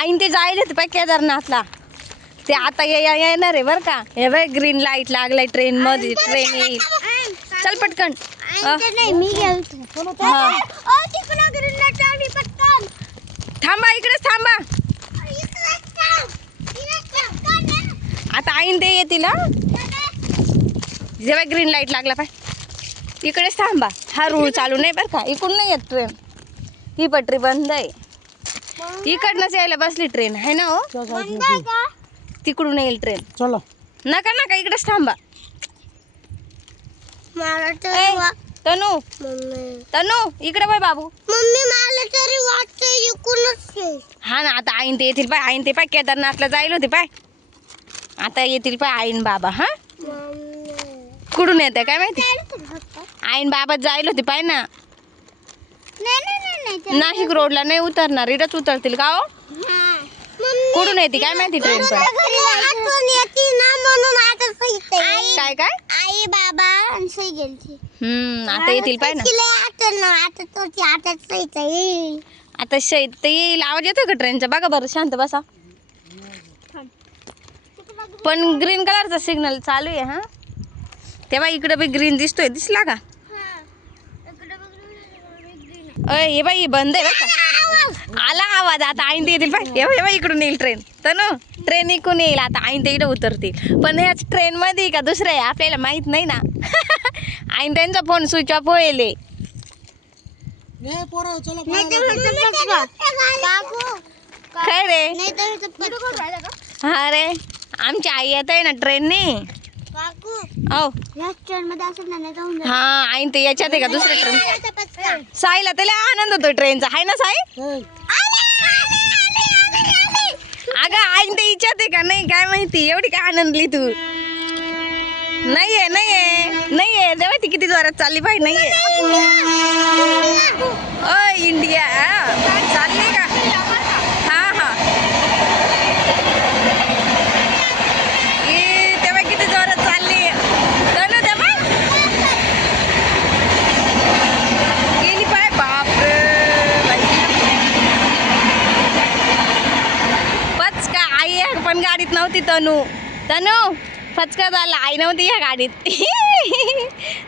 आईन ते जायला पाय केदारनाथला. ते आता येणार आहे बरं का. हे बाय ग्रीन लाईट लागलाय ट्रेन मध्ये. ट्रेन येईल. चल पटकन. थांबा इकडेच थांबा. आता आईन ते येतील हा. जेव्हा ग्रीन लाईट लागला पाय इकडेच थांबा. हा रूळ चालू नाही बरं का. इकडून नाही येत ट्रेन. ही पटरी बंद आहे. इकडनंच यायला बसली ट्रेन आहे ना हो. तिकडून येईल ट्रेन. चला नका नका इकडेच थांबा. तनू तनू इकडे बाय बाबू. मम्मी मला तरी वाटतं इकडूनच. हा ना आता आईन ते येतील पाय. आईन ते पाय केदारनाथला जायला होते पाय. आता येतील पाय आईन बाबा. हा कुठून येते काय माहिती. आईन बाबा जायला होते पाय ना. नाशिक रोडला नाही उतरणार. इथंच उतरतील का हो. कुठून येते काय माहिती ट्रेन पण. काय काय आई बाबा आणि सई गेलती. आता येतील पाय ना. आता शैत तर येईल. आवाज येतोय का ट्रेनचा. बघा बरं शांत बसा. पण ग्रीन कलरचा सिग्नल चालू आहे. हा तेव्हा इकडे बी ग्रीन दिसतोय. दिसला का. हे बाई बंद आहे बरं का. आला आवाज. आता आईन ते येतील पाय. हे बाई इकडून येईल ट्रेन. तर ना ट्रेन इकडून येईल. आता आईन ते इकडे उतरतील. पण ह्याच ट्रेन मध्ये का दुसरं आहे आपल्याला माहित नाही ना. आईन त्यांचा फोन स्विच ऑफ होईल. काय रे. हा रे आमची आई येत आहे ना ट्रेनने. हा आईन ते याच्यात आहे का दुसऱ्या ट्रेन. साईला त्याला आनंद होतो ट्रेनचा आहे ना साई. अगं आईन ते इच्छात आहे का नाही काय माहिती. एवढी काय आनंदली तू. नाहीये नाहीये नाहीये. तेव्हा ती किती जोरात चालली पाहिजे. नाहीये ओ इंडिया चालली का. हा हा तेव्हा किती जोरात चालली. तनु तेव्हा गेली पाय. बापरे पचका. आई पण गाडीत नव्हती. तनु तनु फचका झाला. आई नव्हती या गाडीत.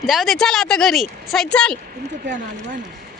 जाऊ दे चल आता घरी. साई चल. तुमचे फॅन आले बाय ना.